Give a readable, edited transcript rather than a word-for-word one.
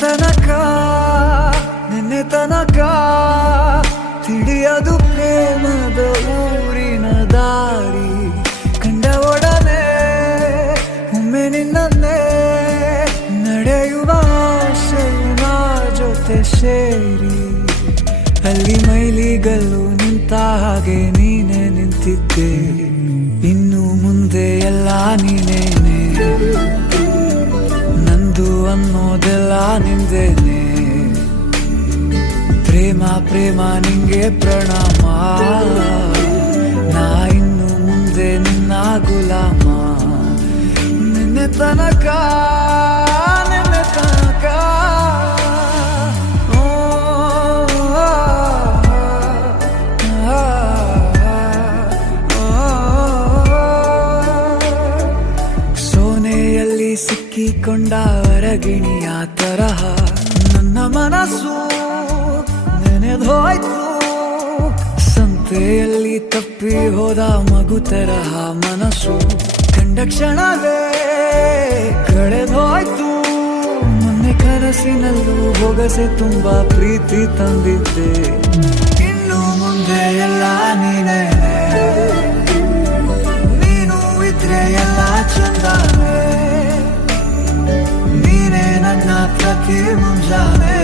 ತನಕ ನಿನ್ನೆ ತನಕ ತಿಳಿಯದು ಪ್ರೇಮದ ಊರಿನ ದಾರಿ. ಕಂಡ ಒಡನೆ ಒಮ್ಮೆ ನಿನ್ನೇ ನಡೆಯುವ ಆಸೆಯ ಜೊತೆ ಸೇರಿ. ಅಲ್ಲಿ ಮೈಲಿಗಲ್ಲು ನಿಂತ ಹಾಗೆ ನೀನೆ ನಿಂತಿದ್ದೆ, ಇನ್ನು ಮುಂದೆ ಎಲ್ಲ ನೀನೇನೆ, ನಂದು ಅನ್ನೋದೆಲ್ಲ ನಿಂದೇನೆ. ಪ್ರೇಮ ಪ್ರೇಮ ನಿಂಗೆ ಪ್ರಣಾಮ, ನಾ ಇನ್ನು ಮುಂದೆ ನಿನ್ನ ಗುಲಾಮ. ನಿನ್ನೆ ತನಕ ನಿನ್ನೆ ತನಕ ಸೋನೆಯಲ್ಲಿ ಸಿಕ್ಕಿಕೊಂಡ ಅರಗಿಣಿಯ ತರಹ ನನ್ನ ಮನಸ್ಸು ನೆನೆದೋಯ್ತು. ಸಂತೆಯಲ್ಲಿ ತಪ್ಪಿ ಹೋದ ಮಗು ತರಹ ಮನಸ್ಸು ಕಂಡ ಕ್ಷಣವೇ ಕಳೆದೋಯ್ತು. ಮೊನ್ನೆ ಕನಸಿನಲ್ಲೂ ಬೊಗಸೆ ತುಂಬಾ ಪ್ರೀತಿ ತಂದಿದ್ದೆ, ಇನ್ನು ಮುಂದೆ ಎಲ್ಲ ನೀನೇ, ನೀನು ಇದ್ರೆ ಎಲ್ಲ ಚಂದಾನೆ, ನೀನೇ ನನ್ನ ಪ್ರತಿ ಮುಂಜಾನೆ.